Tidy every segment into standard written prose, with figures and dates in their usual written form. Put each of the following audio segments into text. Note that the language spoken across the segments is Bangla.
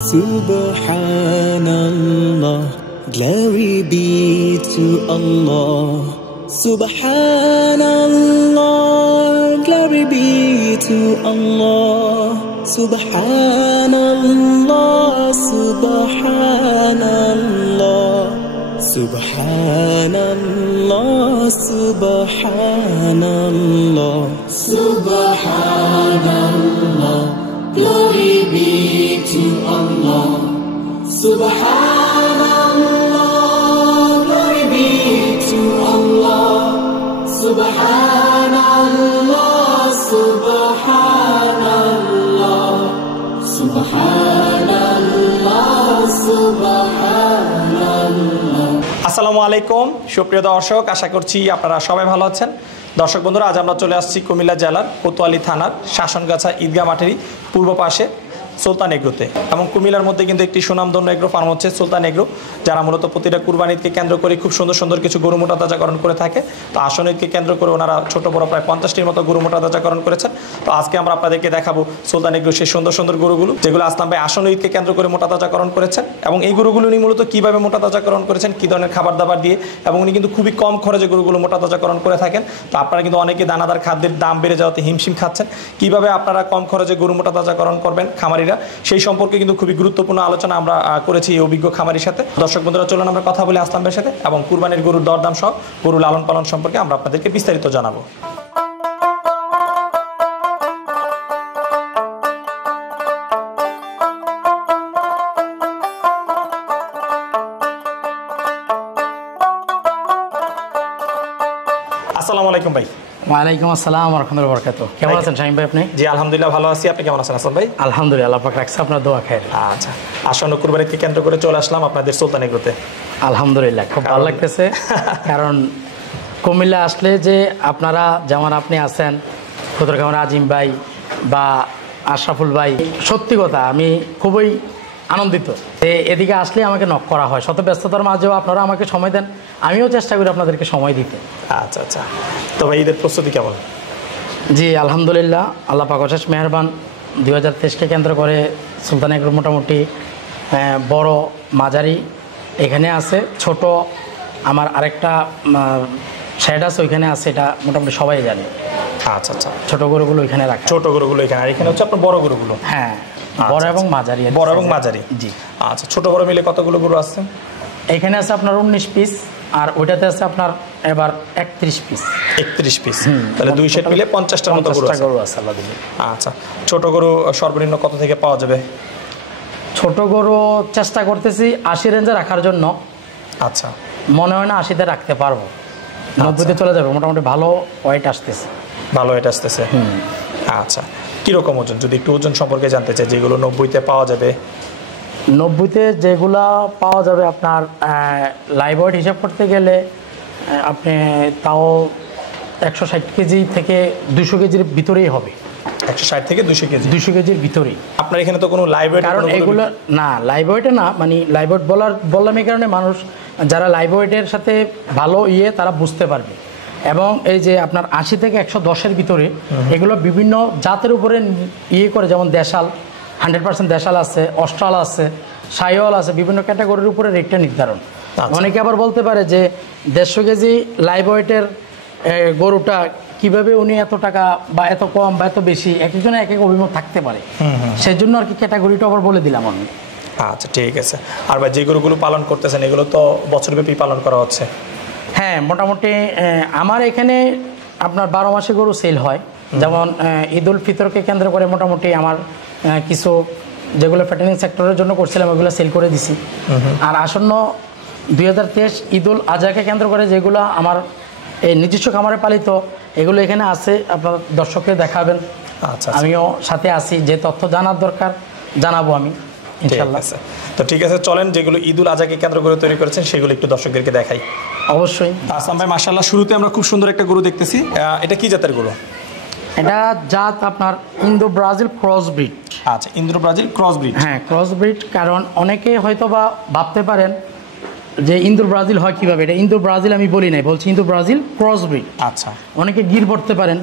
Subhanallah, glory be to Allah. Subhanallah, glory be to Allah. Subhanallah, Subhanallah, Subhanallah, Subhanallah, Subhanallah, glory be to Allah. Subhanallah, glory be to Allah. Subhanallah, Subhanallah, Subhanallah, Subhanallah. আসসালামু আলাইকুম সুপ্রিয় দর্শক, আশা করছি আপনারা সবাই ভালো আছেন। দর্শক বন্ধুরা, আজ আমরা চলে আসছি কুমিল্লা জেলার কোতোয়ালি থানার শাসনগাছা ঈদগাহ মাঠেরই পূর্ব পাশে সুলতান এগ্রোতে। এবং কুমিল্লার মধ্যে কিন্তু একটি সুনামধন্য এগ্রো ফার্ম হচ্ছে সুলতান এগ্রো, যারা মূলত প্রতিটা কুরবানি ঈদকে কেন্দ্র করে খুব সুন্দর সুন্দর কিছু গরু মোটা তাজাকরণ করে থাকে। তো আসন ঈদকে কেন্দ্র করে ওনারা ছোট বড় প্রায় 50টির মতো গরু মোটা তাজাকরণ করেছেন। তো আজকে আমরা আপনাদেরকে দেখাবো সুলতান এগ্রো সেই সুন্দর সুন্দর গরুগুলো, যেগুলো আসলাম ভাই আসন ঈদকে কেন্দ্র করে মোটা তাজাকরণ করেছেন। এবং এই গরুগুলো উনি মূলত কীভাবে মোটা তাজাকরণ করেছেন, কী ধরনের খাবার দাবার দিয়ে, এবং উনি কিন্তু খুবই কম খরচে গরুগুলো মোটা তাজাকরণ করে থাকেন। তো আপনারা কিন্তু অনেকে দানাদার খাদ্যের দাম বেড়ে যাওয়াতে হিমশিম খাচ্ছেন। কীভাবে আপনারা কম খরচে গরু মোটা তাজাকরণ করবেন খামারিরা, সেই সম্পর্কে কিন্তু খুবই গুরুত্বপূর্ণ আলোচনা আমরা করেছি এই অভিজ্ঞ খামারির সাথে। দর্শক বন্ধুরা, চলুন আমরা কথা বলি আসলাম ভাইয়ের সাথে এবং কুরবানির গরুর দরদাম সহ গরু লালন পালন সম্পর্কে আমরা আপনাদেরকে বিস্তারিত জানাবো। আসসালামু আলাইকুম ভাই। ওয়ালাইকুম আসসালাম রাহমাতুল্লাহি ওয়া বারাকাতুহু। কেমন আছেন শাহিম ভাই আপনি? জি আলহামদুলিল্লাহ ভালো আছি, আপনি কেমন আছেন আসলাম ভাই? আলহামদুলিল্লাহ, আল্লাহ পাক রাখছে আপনার দোয়া খায়ের। আচ্ছা, আসন্ন কুরবানিকে কেন্দ্র করে চলে আসলাম আপনাদের সুলতান এগ্রোতে। আলহামদুলিল্লাহ, খুব ভালো লাগতেছে। কারণ কুমিল্লা আসলে যে আপনারা যেমন আপনি আছেন, খুদরখামার আজিম ভাই বা আশরাফুল ভাই, সত্যি কথা আমি খুবই আনন্দিত যে এদিকে আসলে আমাকে নক করা হয়। শত ব্যস্ততার মাঝেও আপনারা আমাকে সময় দেন, আমিও চেষ্টা করি আপনাদেরকে সময় দিতে। আচ্ছা আচ্ছা, তো ভাই ঈদের প্রস্তুতি কেমন? জি আলহামদুলিল্লাহ, আল্লাহ পাক অশেষ মেহেরবান। 2023কে কেন্দ্র করে সুলতান এগ্রো মোটামুটি বড় মাঝারি এখানে আছে, ছোট আমার আরেকটা শেড আছে ওইখানে আছে, এটা মোটামুটি সবাই জানে। আচ্ছা আচ্ছা, ছোট গরুগুলো ওইখানে রাখা, ছোট গরুগুলো এখানে, আর এখানে হচ্ছে আপনার বড় গরুগুলো। হ্যাঁ, বড় এবং মাঝারি। বড় এবং মাঝারি, জি। আচ্ছা, ছোট বড় মিলে কতগুলো গরু আছে? এখানে আছে আপনার 19 পিস, আর ওইটাতে আছে আপনার এবার 31 পিস। 31 পিস, তাহলে 2 সেট মিলে 50টার মতো গরু আছে। আচ্ছা, ছোট গরু সর্বনিম্ন কত থেকে পাওয়া যাবে? ছোট গরু চেষ্টা করতেছি 80 রেঞ্জে রাখার জন্য। আচ্ছা, মনে হয় না 80তে রাখতে পারবো, 90তে চলে যাবে। মোটামুটি ভালো ওয়েট আসতেছে। ভালো ওয়েট আসতেছে। আচ্ছা, কীরকম ওজন, যদি একটু ওজন সম্পর্কে জানতে চাই, যেগুলো 90তে পাওয়া যাবে? 90তে যেগুলা পাওয়া যাবে আপনার লাইভ ওয়েট হিসাব করতে গেলে আপনি তাও 160 কেজি থেকে 200 কেজির ভিতরেই হবে। 160 থেকে 200 কেজি? 200 কেজির ভিতরেই। আপনার এখানে তো কোনো লাইভ ওয়েট? কারণ এগুলো না, লাইভ ওয়েটে না, মানে লাইভ ওয়েট বললাম এই কারণে মানুষ যারা লাইভ ওয়েটের সাথে ভালো তারা বুঝতে পারবে। এবং এই যে আপনার 80 থেকে 110-এর ভিতরে এগুলো বিভিন্ন জাতের উপরে করে, যেমন দেশাল 100% দেশাল আছে, অস্ট্রাল আছে, সাইওয়াল আছে, বিভিন্ন ক্যাটাগরির উপরে রেটটা নির্ধারণ। অনেকে আবার বলতে পারে যে 150 কেজি লাইভ ওয়েটের গরুটা কিভাবে উনি এত টাকা বা এত কম বা এত বেশি, এক একজনের এক এক অভিমত থাকতে পারে। সেই জন্য আর কি ক্যাটাগরিটা আবার বলে দিলাম আমি। আচ্ছা ঠিক আছে। আর ভাই যে গরুগুলো পালন করতেছেন এগুলো তো বছরব্যাপী পালন করা হচ্ছে? হ্যাঁ, মোটামুটি আমার এখানে আপনার 12 মাসে গরু সেল হয়। যেমন ঈদ উল ফিতরকে কেন্দ্র করে মোটামুটি আমার কিছু যেগুলো ফ্যাটেনিং সেক্টরের জন্য করছিলাম ওগুলো সেল করে দিছি। আর আসন্ন 2023 ঈদ উল আজহাকে কেন্দ্র করে যেগুলো আমার এই নিজস্ব খামারে পালিত, এগুলো এখানে আছে, আপনার দর্শককে দেখাবেন। আচ্ছা, আমিও সাথে আছি, যে তথ্য জানার দরকার জানাবো আমি ইনশাআল্লাহ। তো ঠিক আছে, চলেন যেগুলো ঈদ উল আজহাকে কেন্দ্র করে তৈরি করেছেন সেগুলো একটু দর্শকদেরকে দেখাই। অবশ্যই। আসলাম ভাই, মাশাআল্লাহ, শুরুতে আমরা খুব সুন্দর একটা গরু দেখতেছি। এটা কি জাতের গরু? এটা জাত আপনার ইন্দো ব্রাজিল ক্রস ব্রিড। আচ্ছা, ইন্দো ব্রাজিল ক্রস ব্রিড। হ্যাঁ, ক্রস ব্রিড। কারণ অনেকে হয়তো বা ভাবতে পারেন যে ইন্দো ব্রাজিল হয় কিভাবে, এটা ইন্দো ব্রাজিল আমি বলি নাই, বলছি ইন্দো ব্রাজিল ক্রস ব্রিড। আচ্ছা, অনেকে গির পড়তে পারেন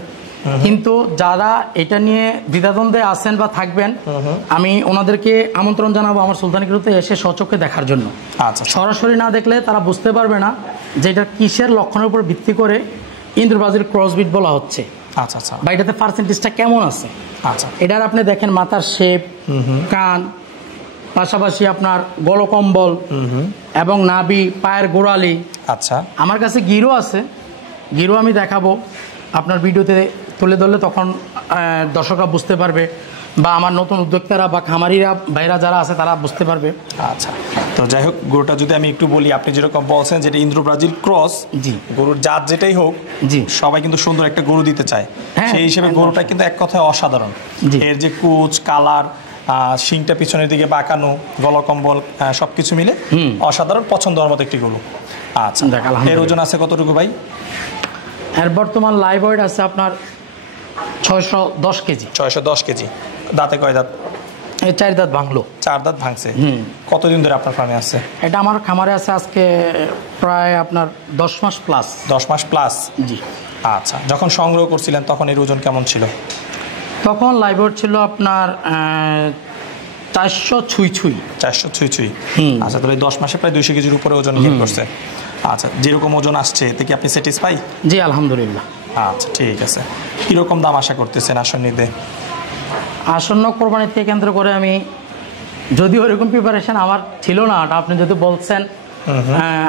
কিন্তু যারা এটা নিয়ে দ্বিধাদ্বন্দ্বে আছেন বা থাকবেন, আমি ওনাদেরকে আমন্ত্রণ জানাবো আমার সুলতানি এগ্রোতে এসে স্বচক্ষে দেখার জন্য। আচ্ছা, সরাসরি না দেখলে তারা বুঝতে পারবে না যে এটা কিসের লক্ষণের উপর ভিত্তি করে ইন্দ্র ব্রাজিল ক্রসবিট বলা হচ্ছে। আচ্ছা আচ্ছা বা এটাতে পার্সেন্টেজটা কেমন আছে। আচ্ছা, এটার আপনি দেখেন মাথার শেপ, কান, পাশাপাশি আপনার গলকম্বল এবং নাভি, পায়ের গোড়ালি। আচ্ছা, আমার কাছে গিরো আছে, গিরো আমি দেখাবো আপনার ভিডিওতে তুলে ধরলে, তখন দর্শকরা বুঝতে পারবে, বা আমার নতুন উদ্যোক্তারা বা খামারিরা ভাইরা যারা আছে তারা বুঝতে পারবে। আচ্ছা। তো যাই হোক, গরুটা যদি আমি একটু বলি, আপনি যেরকম বলছেন যেটা ইন্দ্র ব্রাজিল ক্রস, জি, গরুর জাত যেটাই হোক, জি, সবাই কিন্তু সুন্দর একটা গরু দিতে চায়। হ্যাঁ, সেই হিসেবে গরুটা কিন্তু এক কথায় অসাধারণ। জি। এর যে কুচ, কালার, শিংটা পিছনের দিকে বাঁকানো, গলকম্বল সবকিছু মিলে অসাধারণ, পছন্দ হওয়ার মতো একটি গরু। আচ্ছা, দেখ, এর আলহামদুলিল্লাহ। ওজন আছে কতটুকু ভাই? এর বর্তমান লাইভ ওয়েট আছে আপনার 610 কেজি। 610 কেজি। দাঁতে কয় দাঁত? এই 4 দাঁত ভাঙলো। 4 দাঁত ভাঙছে। কতদিন ধরে আপনার ফার্মে আছে? এটা আমার খামারে আছে আজকে প্রায় আপনার 10 মাস প্লাস। 10 মাস প্লাস। জি। আচ্ছা, যখন সংগ্রহ করছিলেন তখন এর ওজন কেমন ছিল? তখন লাইভ ওয়েট ছিল আপনার 400 ছুঁই ছুঁই। 400 ছুঁই ছুঁই। আচ্ছা, তাহলে 10 মাসে প্রায় 200 কেজির উপরে ওজন গেইন করছে। আচ্ছা, যেরকম ওজন আসছে এতে কি আপনি স্যাটিসফাই? জি, আলহামদুলিল্লাহ। আচ্ছা, ঠিক আছে। কীরকম দাম আশা করতেছেন আসন্নিতে? আসন্ন কোরবানিকে কেন্দ্র করে আমি, যদিও এরকম প্রিপারেশন আমার ছিল না, আপনি যদি বলছেন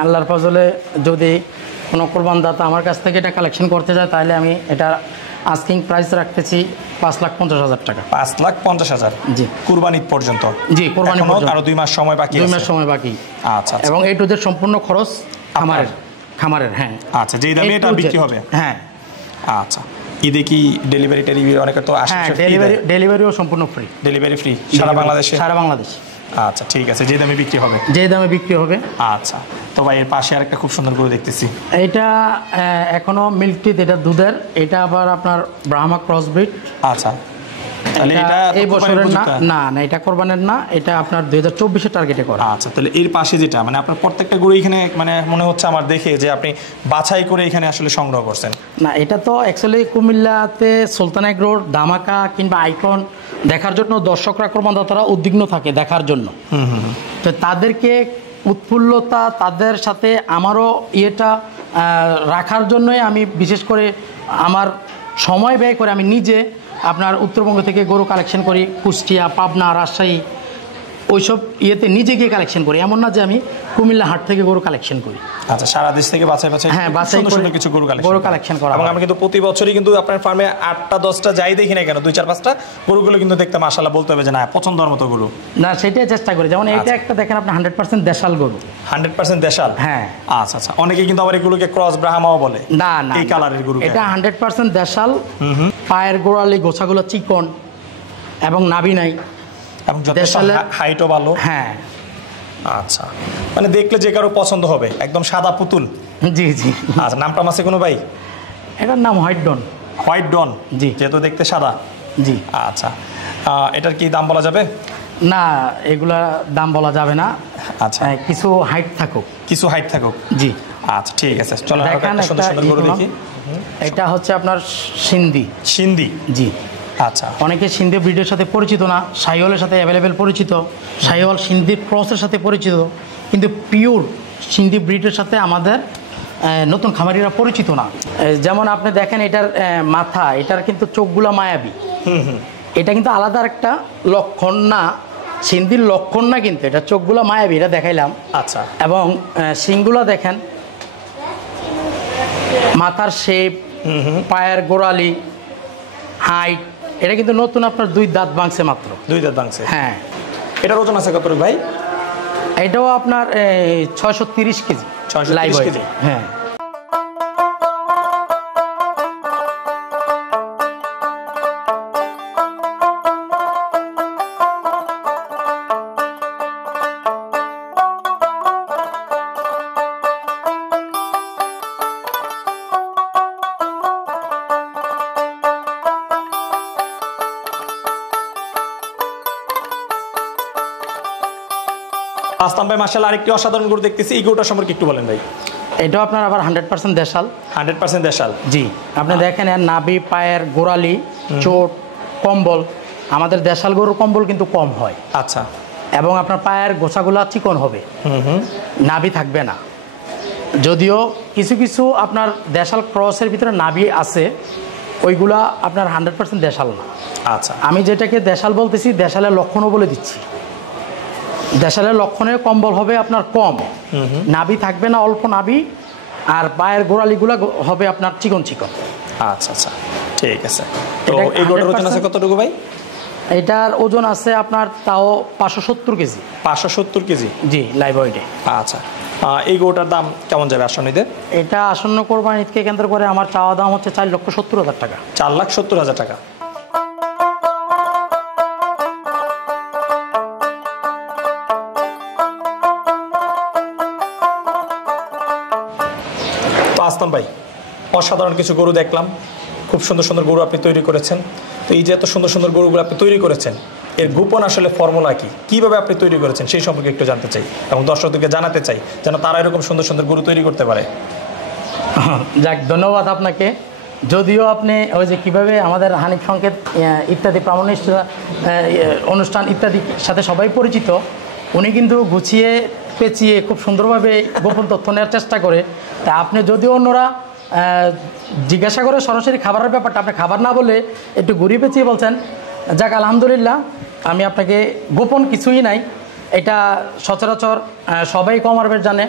আল্লাহর ফজলে যদি কোনো কোরবানদাতা আমার কাছ থেকে এটা কালেকশন করতে যায়, তাহলে আমি এটা আস্কিং প্রাইস রাখতেছি 5,50,000 টাকা। 5,50,000? জি। কুরবানি ঈদ পর্যন্ত? জি, কুরবানি এখনো পর্যন্ত আরো 2 মাস সময় বাকি আছে। 2 মাস সময় বাকি। আচ্ছা আচ্ছা। এবং এই টু জেড সম্পূর্ণ খরচ খামারের। হ্যাঁ। আচ্ছা, যেই দামে এটা বিক্রি হবে? হ্যাঁ। আচ্ছা, ঈদে কি ডেলিভারি অনেকে তো আসে? হ্যাঁ, ডেলিভারিও সম্পূর্ণ ফ্রি। ডেলিভারি ফ্রি সারা বাংলাদেশে? সারা বাংলাদেশ। আচ্ছা, ঠিক আছে। যে দামে বিক্রি হবে? যে দামে বিক্রি হবে। আচ্ছা, তো ভাই এর পাশে আরেকটা খুব সুন্দর গরু দেখতেছি। এইটা এখনো মিল্ক টিথ, এটা দুধের, এটা আবার আপনার ব্রাহ্মা ক্রসব্রিড। আচ্ছা, তাহলে এটা এই বছরের না, এটা কোরবানের না, এটা আপনার 2024-এর টার্গেটে করা। আচ্ছা, তাহলে এর পাশে যেটা, মানে আপনার প্রত্যেকটা গরু এখানে, মানে মনে হচ্ছে আমার দেখে যে আপনি বাছাই করে এখানে আসলে সংগ্রহ করছেন। না, এটা তো অ্যাকচুয়ালি কুমিল্লাতে সুলতান এগ্রোর ধামাকা কিংবা আইকন দেখার জন্য দর্শকরা, কোরবানদাতারা উদ্বিগ্ন থাকে দেখার জন্য। তো তাদেরকে উৎফুল্লতা, তাদের সাথে আমারও ইয়েটা রাখার জন্যই আমি বিশেষ করে আমার সময় ব্যয় করে আমি নিজে আপনার উত্তরবঙ্গ থেকে গরু কালেকশন করি, কুষ্টিয়া, পাবনা, রাজশাহী, ওইসব ইয়েতে নিজে গিয়ে কালেকশন করি। এমন না যে আমি কুমিল্লা হাট থেকে গরু কালেকশন করি। আচ্ছা, সারা দেশ থেকে বাছাই হ্যাঁ, বাছাই করে কিছু গরু কালেকশন করা। এবং আমি কিন্তু প্রতি বছরই কিন্তু আপনার ফার্মে 8টা 10টা যাই দেখি না কেন, 2-4-5টা গরুগুলো কিন্তু দেখতে মাশাআল্লাহ বলতে হবে যে না, পছন্দের মতো গরু। না, সেটাই চেষ্টা করি। যেমন এটা একটা দেখেন আপনি 100% দেশাল গরু। 100% দেশাল? হ্যাঁ। আচ্ছা আচ্ছা, অনেকে কিন্তু আবার এগুলোকে ক্রস ব্রাহ্মাও বলে। না না, এই কালারের গরু এটা 100% দেশাল। পায়ের গোড়ালি গোছাগুলো চিকন এবং নাভি নাই, এবং যথেষ্ট হাইটও ভালো। হ্যাঁ। আচ্ছা, মানে দেখলে যে কারো পছন্দ হবে, একদম সাদা পুতুল। জি জি। আচ্ছা, নামটা আছে কোনো ভাই? এটার নাম হোয়াইট ডন। হোয়াইট ডন? জি। যেহেতু দেখতে সাদা। জি। আচ্ছা, এটার কি দাম বলা যাবে? না, এগুলা দাম বলা যাবে না। আচ্ছা, কিছু হাইট থাকুক। কিছু হাইট থাকুক। জি। আচ্ছা, ঠিক আছে। চলো দেখেন, একটা সুন্দর সুন্দর গরু দেখি। এটা হচ্ছে আপনার সিন্ধি। সিন্ধি? জি। আচ্ছা, অনেকে সিন্ধি ব্রিডের সাথে পরিচিত না, শাহিওয়ালের সাথে অ্যাভেলেবেল পরিচিত, শাহিওয়াল সিন্ধির ক্রসের সাথে পরিচিত, কিন্তু পিওর সিন্ধি ব্রিডের সাথে আমাদের নতুন খামারিরা পরিচিত না। যেমন আপনি দেখেন এটার মাথা, এটার কিন্তু চোখগুলা মায়াবী। এটা কিন্তু আলাদা একটা লক্ষণ না, সিন্ধির লক্ষণ না, কিন্তু এটা চোখগুলা মায়াবী, এটা দেখাইলাম। আচ্ছা, এবং শিংগুলা দেখেন, মাথার শেপ, পায়ের গোড়ালি, হাইট, এটা কিন্তু নতুন আপনার 2 দাঁত ভাঙছে মাত্র। 2 দাঁত ভাঙছে? হ্যাঁ। এটার ওজন আছে কত ভাই? এটাও আপনার 630 কেজি। 630 কেজি? হ্যাঁ। আসলাম ভাই, মাশাআল্লাহ আরেকটি অসাধারণ গরু দেখতেছি, এই গরুটা সম্পর্কে একটু বলেন ভাই। এটাও আপনার আবার 100% দেশাল। 100% দেশাল। জি, আপনি দেখেন এর নাভি, পায়ের গোড়ালি, চোট, কম্বল, আমাদের দেশাল গরুর কম্বল কিন্তু কম হয়। আচ্ছা। এবং আপনার পায়ের গোছাগুলা চিকন হবে, নাভি থাকবে না। যদিও কিছু কিছু আপনার দেশাল ক্রসের ভিতরে নাভি আছে, ওইগুলা আপনার 100% দেশাল না। আচ্ছা, আমি যেটাকে দেশাল বলতেছি, দেশালের লক্ষণও বলে দিচ্ছি। দেশালের লক্ষণে কম্বল হবে আপনার কম, নাভি থাকবে না, অল্প নাভি, আর পায়ের গোড়ালিগুলা হবে আপনার চিকন চিকন। আচ্ছা আচ্ছা, ঠিক আছে। তো এই গরুটার ওজন আছে কতটুকু ভাই? এটার ওজন আছে আপনার তাও 570 কেজি। 570 কেজি? জি, লাইভ ওয়েটে। আচ্ছা, এই গরুটার দাম কেমন যাবে আসন্ন? এটা আসন্ন কোরবানি ঈদকে কেন্দ্র করে আমার চাওয়া দাম হচ্ছে 4,70,000 টাকা। 4,70,000 টাকা। তো আসলাম ভাই, অসাধারণ কিছু গরু দেখলাম, খুব সুন্দর সুন্দর গরু আপনি তৈরি করেছেন। তো এই যে এত সুন্দর সুন্দর গরুগুলো আপনি তৈরি করেছেন, এর গোপন আসলে ফর্মুলা কি, কিভাবে আপনি তৈরি করেছেন সেই সম্পর্কে একটু জানতে চাই এবং দর্শকদেরকে জানাতে চাই যেন তারা এরকম সুন্দর সুন্দর গরু তৈরি করতে পারে। যাক, ধন্যবাদ আপনাকে। যদিও আপনি ওই যে কীভাবে আমাদের হানিফ সংকেত ইত্যাদি প্রামাণিক অনুষ্ঠান ইত্যাদির সাথে সবাই পরিচিত, উনি কিন্তু গুছিয়ে পেঁচিয়ে খুব সুন্দরভাবে গোপন তথ্য নেওয়ার চেষ্টা করে। তা আপনি যদিও অন্যরা জিজ্ঞাসা করে সরাসরি খাবারের ব্যাপারটা, আপনি খাবার না বলে একটু ঘুরিয়ে পেঁচিয়ে বলছেন। যাক, আলহামদুলিল্লাহ, আমি আপনাকে গোপন কিছুই নাই, এটা সচরাচর সবাই কমারবের জানে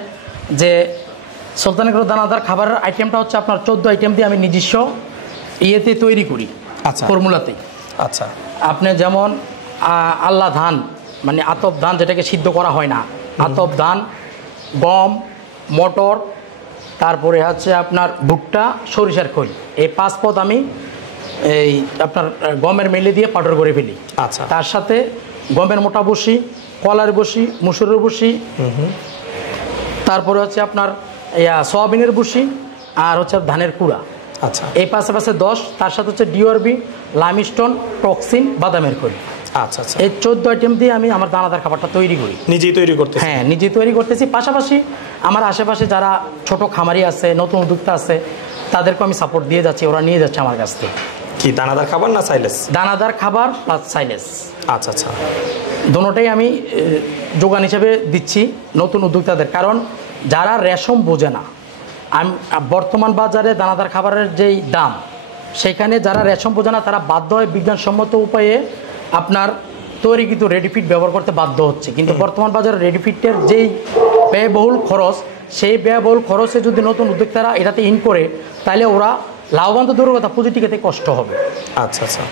যে সুলতান এগ্রো দানাদার খাবারের আইটেমটা হচ্ছে আপনার 14 আইটেম দিয়ে আমি নিজস্ব ইয়েতে তৈরি করি। আচ্ছা, ফর্মুলাতে। আচ্ছা, আপনি যেমন আল্লাহ ধান, মানে আতপ ধান, যেটাকে সিদ্ধ করা হয় না, আতপ ধান, গম, মটর, তারপরে হচ্ছে আপনার ভুট্টা, সরিষার খৈল, এই 5 পদ আমি এই আপনার গমের মেলে দিয়ে পাউডার করে ফেলি। আচ্ছা, তার সাথে গমের মোটা বসি, কলার বসি, মুসুরের বসি, তারপরে হচ্ছে আপনার সয়াবিনের বসি, আর হচ্ছে ধানের কুড়া। আচ্ছা, এই পাশাপাশি 10, তার সাথে হচ্ছে ডিওরবি, লাইমস্টোন, টক্সিন, বাদামের খৈল। আচ্ছা আচ্ছা, এই 14 আইটেম দিয়ে আমি আমার দানাদার খাবারটা তৈরি করি। নিজেই তৈরি করতে? হ্যাঁ, নিজেই তৈরি করতেছি। পাশাপাশি আমার আশেপাশে যারা ছোট খামারি আছে, নতুন উদ্যোক্তা আছে, তাদেরকে আমি সাপোর্ট দিয়ে যাচ্ছি, ওরা নিয়ে যাচ্ছে আমার কাছ থেকে। কি দানাদার খাবার না সাইলেস? দানাদার খাবার প্লাস সাইলেস। আচ্ছা আচ্ছা, দুটোটাই আমি যোগান হিসেবে দিচ্ছি নতুন উদ্যোক্তাদের। কারণ যারা রেশম বোঝে না, আমি বর্তমান বাজারে দানাদার খাবারের যেই দাম, সেখানে যারা রেশম বোঝে না তারা বাধ্য হয় বিজ্ঞানসম্মত উপায়ে আপনার তৈরি কিন্তু রেডিফিট ব্যবহার করতে বাধ্য হচ্ছে। কিন্তু বর্তমান বাজারে রেডিফিটের যেই ব্যয়বহুল খরচ, সেই ব্যয়বহুল খরচে যদি নতুন উদ্যোক্তারা এটাতে ইন করে, তাহলে ওরা লাভবান তো দূরের কথা, পুঁজি টিকাতে কষ্ট হবে। আচ্ছা আচ্ছা,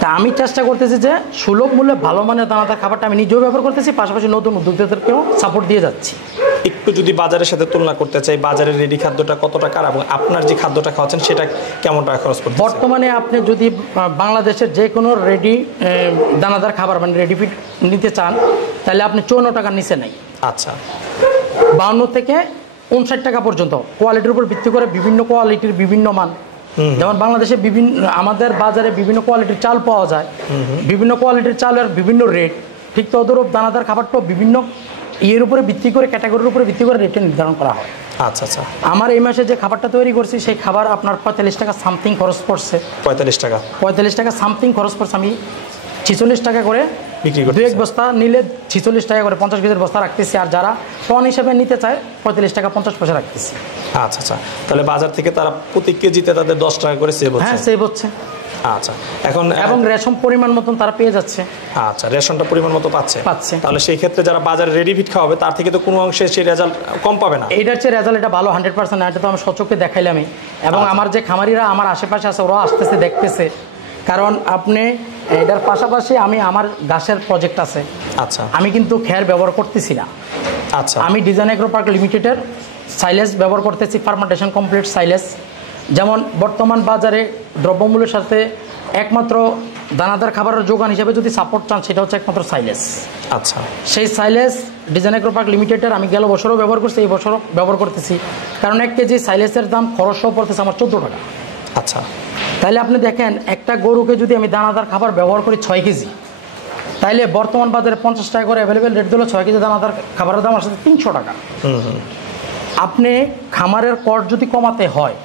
তা আমি চেষ্টা করতেছি যে সুলভ মূল্যে ভালো মানের দানাদার খাবারটা আমি নিজেও ব্যবহার করতেছি, পাশাপাশি নতুন উদ্যোক্তাদেরকেও সাপোর্ট দিয়ে যাচ্ছি। একটু যদি বাজারের সাথে তুলনা করতে চাই, বাজারের রেডি খাদ্যটা কত টাকার এবং আপনার যে খাদ্যটা খাওয়াচ্ছেন সেটা কেমন টাকা খরচ করতে? বর্তমানে আপনি যদি বাংলাদেশের যে কোনো রেডি দানাদার খাবার মানে রেডি ফিড নিতে চান, তাহলে আপনি 54 টাকার নিচে নাই। আচ্ছা, 52 থেকে 59 টাকা পর্যন্ত, কোয়ালিটির উপর ভিত্তি করে বিভিন্ন কোয়ালিটির বিভিন্ন মান। যেমন বাংলাদেশে আমাদের বাজারে বিভিন্ন কোয়ালিটির চাল পাওয়া যায়, বিভিন্ন কোয়ালিটির চালের বিভিন্ন রেট, ঠিক তদরূপ দানাদার খাবারটাও বিভিন্ন ইয়ের উপরে ভিত্তি করে, ক্যাটাগরির উপরে ভিত্তি করে রেটে নির্ধারণ করা হয়। আচ্ছা আচ্ছা, আমার এই মাসে যে খাবারটা তৈরি করছি সেই খাবার আপনার 45 টাকা সামথিং খরচ পড়ছে। 45 টাকা সামথিং খরচ পড়ছে। আমি 46 টাকা করে বিক্রি করি। 2-1 বস্তা নিলে 46 টাকা করে 50 কেজির বস্তা রাখতেছি, আর যারা টন হিসেবে নিতে চায় 45 টাকা 50 পয়সা রাখতেছি। আচ্ছা আচ্ছা, তাহলে বাজার থেকে তারা প্রতি কেজিতে তাদের 10 টাকা করে সেভ হচ্ছে? হ্যাঁ, সেভ হচ্ছে। আচ্ছা, এখন এবং রেশন পরিমাণ মতন তারা পেয়ে যাচ্ছে। আচ্ছা, রেশনটা পরিমাণ মতো পাচ্ছে। তাহলে সেই ক্ষেত্রে যারা বাজারে রেডি ফিট খাওয়াবে তার থেকে তো কোনো অংশে সেই রেজাল্ট কম পাবে না? এইটার চেয়ে রেজাল্ট এটা ভালো 100%। এটা তো আমি সচক্ষে দেখাইলামই, এবং আমার যে খামারিরা আমার আশেপাশে আছে ওরা আসতেছে, দেখতেছে। কারণ আপনি এটার পাশাপাশি আমি আমার গাছের প্রজেক্ট আছে। আচ্ছা, আমি কিন্তু খ্যার ব্যবহার করতেছি না। আচ্ছা, আমি ডিজাইন এগ্রো পার্ক লিমিটেডের সাইলেস ব্যবহার করতেছি, ফার্মেন্টেশন কমপ্লিট সাইলেস। যেমন বর্তমান বাজারে দ্রব্যমূল্যের সাথে একমাত্র দানাদার খাবারের যোগান হিসেবে যদি সাপোর্ট চান, সেটা হচ্ছে একমাত্র সাইলেস। আচ্ছা, সেই সাইলেস ডিজাইন এগ্রো পার্ক লিমিটেডের আমি গেল বছরও ব্যবহার করছি, এই বছরও ব্যবহার করতেছি। কারণ 1 কেজি সাইলেসের দাম খরচও পড়তেছে আমার 14 টাকা। আচ্ছা, তাহলে আপনি দেখেন, একটা গরুকে যদি আমি দানাদার খাবার ব্যবহার করি 6 কেজি, তাইলে বর্তমান বাজারে 50 টাকা করে অ্যাভেলেবেল রেট দিল। 6 কেজি দানাদার খাবারের দাম আসছে 300 টাকা। আপনি খামারের কর যদি কমাতে হয়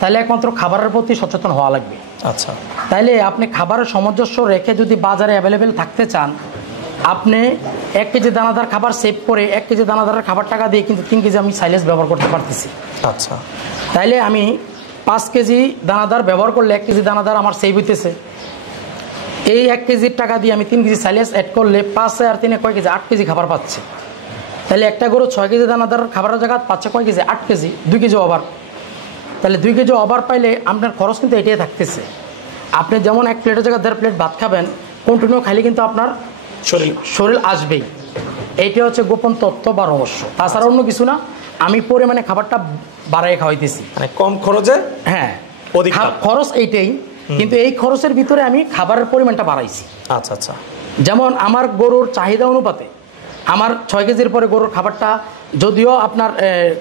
তাহলে একমাত্র খাবারের প্রতি সচেতন হওয়া লাগবে। আচ্ছা, তাইলে আপনি খাবারের সামঞ্জস্য রেখে যদি বাজারে অ্যাভেলেবেল থাকতে চান, আপনি 1 কেজি দানাদার খাবার সেভ করে 1 কেজি দানাদারের খাবার টাকা দিয়ে কিন্তু 3 কেজি আমি সাইলেজ ব্যবহার করতে পারতেছি। আচ্ছা, তাইলে আমি 5 কেজি দানাদার ব্যবহার করলে 1 কেজি দানাদার আমার সেভ হইতেছে। এই 1 কেজির টাকা দিয়ে আমি 3 কেজি সাইলেজ অ্যাড করলে 5 আর 3 কয় কেজি 8 কেজি খাবার পাচ্ছে। তাহলে একটা গরু 6 কেজি দানাদার খাবারের জায়গা পাচ্ছে কয় কেজি 8 কেজি, 2 কেজি ওভার। তাহলে 2 কেজি ওভার পাইলে আপনার খরচ কিন্তু এটাই থাকতেছে। আপনি যেমন 1 প্লেটের জায়গায় 1.5 প্লেট ভাত খাবেন, কন্টিনিউ খাইলে কিন্তু আপনার শরীর আসবেই। এইটা হচ্ছে গোপন তথ্য বা রহস্য, তাছাড়া অন্য কিছু না। আমি পরিমাণে খাবারটা বাড়াই খাওয়াইতেছি, মানে কম খরচে হ্যাঁ অধিক খরচ এইটাই, কিন্তু এই খরচের ভিতরে আমি খাবারের পরিমাণটা বাড়াইছি। আচ্ছা আচ্ছা, যেমন আমার গরুর চাহিদা অনুপাতে আমার 6 কেজির পরে গরুর খাবারটা, যদিও আপনার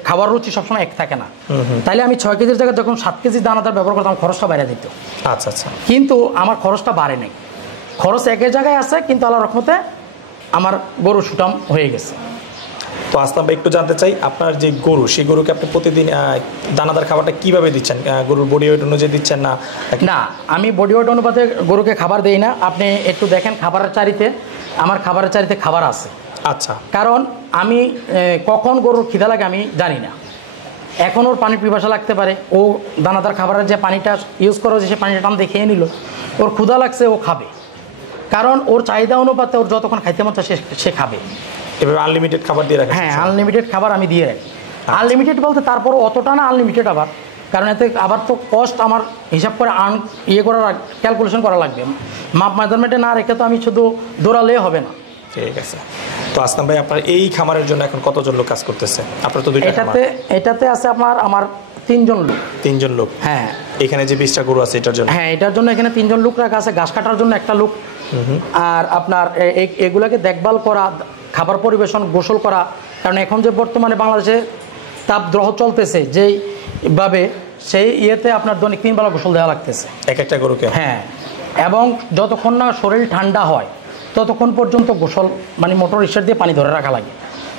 খাবার রুচি সবসময় এক থাকে না, তাহলে আমি 6 কেজির জায়গায় যখন 7 কেজি দানাদার ব্যবহার করতাম খরচটা বাইরে দিত। আচ্ছা আচ্ছা, কিন্তু আমার খরচটা বাড়ে নাই, খরচ একই জায়গায় আছে, কিন্তু আল্লাহর রহমতে আমার গরু সুঠাম হয়ে গেছে। তো আসলাম ভাই, একটু জানতে চাই আপনার যে গরু, সেই গরুকে আপনি প্রতিদিন দানাদার খাবারটা কিভাবে দিচ্ছেন? গরুর বডি ওয়েট অনুযায়ী দিচ্ছেন না? না, আমি বডি ওয়েট অনুপাতে গরুকে খাবার দেই না। আপনি একটু দেখেন খাবারের চারিতে, আমার খাবারের চারিতে খাবার আছে। আচ্ছা, কারণ আমি কখন গরুর খিদা লাগে আমি জানি না। এখন ওর পানির পিপাসা লাগতে পারে, ও দানাদার খাবারের যে পানিটা ইউজ করো, যে সে পানিটা টান দিয়ে খেয়ে নিল, ওর ক্ষুধা লাগছে, ও খাবে। কারণ ওর চাহিদা অনুপাতে ওর যতক্ষণ খাইতে মন চায় সে খাবে। এভাবে আনলিমিটেড খাবার দিয়ে রাখেন? হ্যাঁ, আনলিমিটেড খাবার আমি দিয়ে রাখি। আনলিমিটেড বলতে তারপর অতটা না আনলিমিটেড আবার, কারণ এতে আবার তো কস্ট আমার হিসাব করে ক্যালকুলেশন করা লাগবে। মাপ মেজারমেন্টে না রেখে তো আমি শুধু দৌড়ালে হবে না। ঠিক আছে। তো আসলাম ভাই, আপনার এই খামারের জন্য এখন কতজন লোক কাজ করতেছে? আপনার তো এটাতে আছে আমার 3 জন লোক। 3 জন লোক? হ্যাঁ। এখানে যে 20টা গরু আছে এটার জন্য? হ্যাঁ, এটার জন্য এখানে 3 জন লোক রাখা আছে। ঘাস কাটার জন্য একটা লোক, আর আপনার এগুলাকে দেখভাল করা, খাবার পরিবেশন, গোসল করা। কারণ এখন যে বর্তমানে বাংলাদেশে তাপদ্রহ চলতেছে যেইভাবে, সেই ইয়েতে আপনার দৈনিক 3 বেলা গোসল দেওয়া লাগতেছে একটা গরুকে? হ্যাঁ, এবং যতক্ষণ না শরীর ঠান্ডা হয় ততক্ষণ পর্যন্ত গোসল মানে মোটর ইস্টার দিয়ে পানি ধরে রাখা লাগে।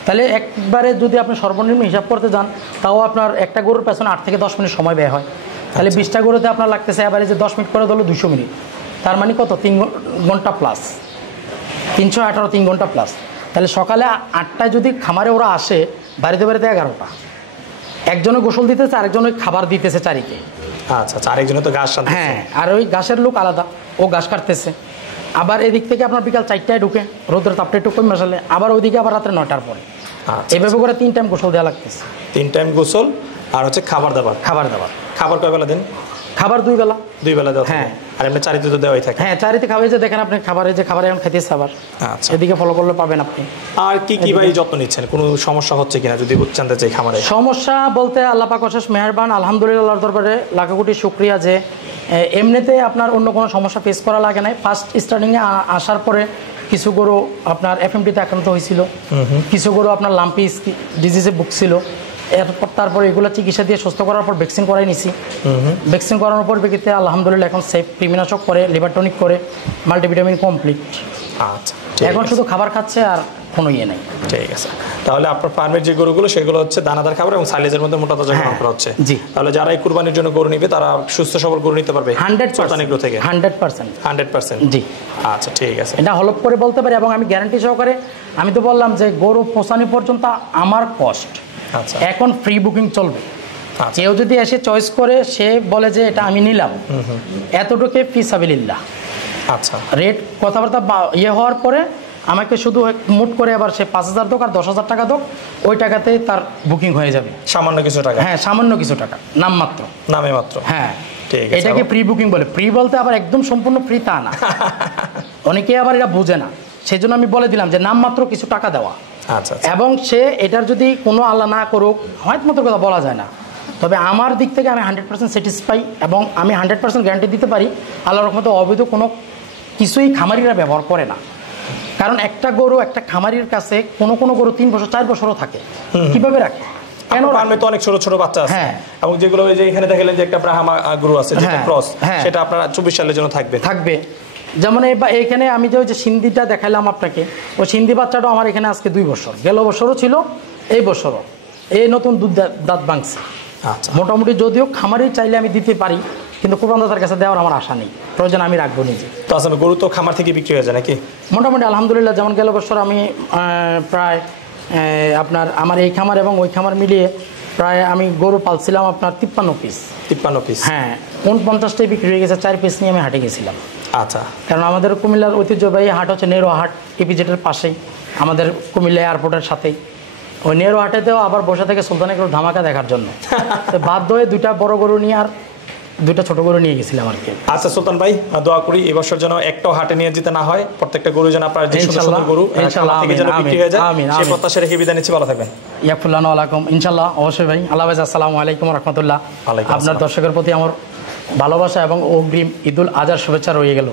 তাহলে একবারে যদি আপনি সর্বনিম্ন হিসাব করতে যান, তাও আপনার একটা গরুর পেছনে 8 থেকে 10 মিনিট সময় ব্যয় হয়। তাহলে 20টা গরুতে আপনার লাগতেছে এবারে যে 10 মিনিট করে ধরলো 200 মিনিট, তার মানে কত? 3 ঘন্টা প্লাস, 318, 3 ঘন্টা প্লাস। তাহলে সকালে 8টায় যদি খামারে ওরা আসে, বাড়িতে 11টা, একজনে গোসল দিতেছে, আরেকজনে খাবার দিতেছে চারিকে। আচ্ছা আচ্ছা, আরেকজনে তো ঘাস টানতেছে? হ্যাঁ, আর ওই ঘাসের লোক আলাদা, ও ঘাস কাটতেছে। আবার এদিক থেকে আপনার বিকাল 4টায় ঢুকে, রোদের তাপটা একটু কমে আসলে, আবার ওইদিকে আবার রাত্রে 9টার পরে। এভাবে করে 3 টাইম গোসল দেওয়া লাগতেছে। 3 টাইম গোসল আর হচ্ছে খাবার দাবার? খাবার কয় বেলা দেন? খাবার 2 বেলা। 2 বেলা দেওয়া? হ্যাঁ। আর এমনি চারিতে তো দেওয়াই থাকে? হ্যাঁ, চারিতে খাবার, যে দেখেন আপনি খাবারে যে খাবার এখন খাইতেছে আবার। আচ্ছা, এদিকে ফলো করলে পাবেন আপনি। আর কি ভাই যত্ন নিচ্ছেন? কোনো সমস্যা হচ্ছে কিনা যদি জানতে চাই খামারে? সমস্যা বলতে আল্লাহ পাক অশেষ মেহেরবান, আলহামদুলিল্লাহ, আল্লাহর দরবারে লাখো কোটি শুকরিয়া যে এমনিতে আপনার অন্য কোনো সমস্যা ফেস করা লাগে নাই। ফার্স্ট স্টার্টিংয়ে আসার পরে কিছু গরু আপনার এফএমটিতে আক্রান্ত হয়েছিল, কিছু গরু আপনার লাম্পি ডিজিজে ভুগছিল। এরপর তারপরে এগুলো চিকিৎসা দিয়ে সুস্থ করার পর ভ্যাকসিন করাই নিছি। ভ্যাকসিন করানোর পর ব্যক্তিতে আলহামদুলিল্লাহ এখন সেফ, কৃমিনাশক করে, লিভার টনিক করে, মাল্টিভিটামিন কমপ্লিট। আচ্ছা, এখন শুধু খাবার খাচ্ছে, আর কোনো ইয়ে নেই। ঠিক আছে। তাহলে আপনার ফার্মের যে গরুগুলো সেগুলো হচ্ছে দানাদার খাবার এবং সাইলেজের মধ্যে মোটা তাজা খাবার করা হচ্ছে? জি। তাহলে যারা এই কুরবানির জন্য গরু নিবে তারা সুস্থ সবল গরু নিতে পারবে 100% থেকে? 100%। জি। আচ্ছা, ঠিক আছে। এটা হলপ করে বলতে পারি, এবং আমি গ্যারান্টি সহকারে, আমি তো বললাম যে গরু পোষানি পর্যন্ত আমার কষ্ট। আচ্ছা, এখন ফ্রি বুকিং চলবে। কেউ যদি এসে চয়েস করে, সে বলে যে এটা আমি নিলাম, এতটুকু ফিসাবিলিল্লাহ। আচ্ছা, রেট কথাবার্তা হওয়ার পরে আমাকে শুধু মুট করে আবার সে 5,000 দোক আর 10,000 টাকা দোক, ওই টাকাতেই তার বুকিং হয়ে যাবে। সামান্য কিছু টাকা? হ্যাঁ, সামান্য কিছু টাকা, নামে মাত্র। হ্যাঁ, ঠিক আছে। এটাকে প্রি বুকিং বলে। প্রি বলতে আবার একদম সম্পূর্ণ ফ্রি তা না, অনেকে আবার এটা বুঝে না, সেই জন্য আমি বলে দিলাম যে নামমাত্র কিছু টাকা দেওয়া। আচ্ছা, এবং সে এটার যদি কোনো আল্লাহ না করুক, হয়তো মতো কথা বলা যায় না, তবে আমার দিক থেকে আমি 100% স্যাটিসফাই, এবং আমি 100% গ্যারান্টি দিতে পারি আল্লাহর রহমতে অবৈধ কোনো কিছুই খামারিরা ব্যবহার করে না। কারণ একটা গরু একটা খামারির কাছে কোনো গরু 3 বছর 4 বছরও থাকে, কিভাবে রাখে? কেন? ফার্মে তো অনেক ছোট ছোট বাচ্চা আছে। হ্যাঁ, এবং যেগুলো ওই যে এখানে দেখালেন যে একটা ব্রাহ্মা গরু আছে, যেটা ক্রস, সেটা আপনার 24 সালের জন্য থাকবে। যেমন এইখানে আমি যে ওই যে সিন্ধিটা দেখালাম আপনাকে, ওই সিন্ধি বাচ্চাটাও আমার এখানে আজকে 2 বছর, গেল বছরও ছিল, এই বছরও। এই নতুন দুধ দাঁত ভাঙছে। আচ্ছা, মোটামুটি যদিও খামারি চাইলে আমি দিতে পারি, কিন্তু কোরবানদাতার কাছে দেওয়ার আমার আশা নেই, প্রয়োজন আমি রাখবো নিজে। তো আসলে গরু তো খামার থেকে বিক্রি হয়ে যায় নাকি? মোটামুটি আলহামদুলিল্লাহ, যেমন গেল বছর আমি প্রায় আপনার আমার এই খামার এবং ওই খামার মিলিয়ে প্রায় আমি গরু পালছিলাম আপনার 53 পিস। 53 পিস? হ্যাঁ, 49টাই বিক্রি হয়ে গেছে, 4 পিস নিয়ে আমি হাটে গেছিলাম। আচ্ছা, কারণ আমাদের কুমিল্লার ঐতিহ্যবাহী হাট হচ্ছে নেরো হাট, ইপিজেটের পাশেই, আমাদের কুমিল্লা এয়ারপোর্টের সাথেই। ওই নেরো হাটেতেও আবার বসে থেকে সুলতানের গরু ধামাকা দেখার জন্য তো বাধ্য হয়ে 2টা বড় গরু নিয়ে আর 2টা ছোট গরু নিয়ে গেছিলাম আর কি। আচ্ছা সুলতান ভাই, দোয়া করি এবছর যেন একটাও হাটে নিয়ে যেতে না হয়, প্রত্যেকটা গরু যেন আপনার যে সুন্দর সুন্দর গরু ইনশাআল্লাহ থেকে যেন বিক্রি হয়ে যায়, সেই প্রত্যাশা রেখে বিদায় নিচ্ছি। ভালো থাকবেন। ইয়াকুল্লাহ আলাইকুম। ইনশাআল্লাহ, অবশ্যই ভাই। আল্লাহ হাফেজ। আসসালামু আলাইকুম রহমতুল্লাহ। আপনার দর্শকের প্রতি আমার ভালোবাসা এবং অগ্রিম ঈদুল আজহার শুভেচ্ছা রয়ে গেল।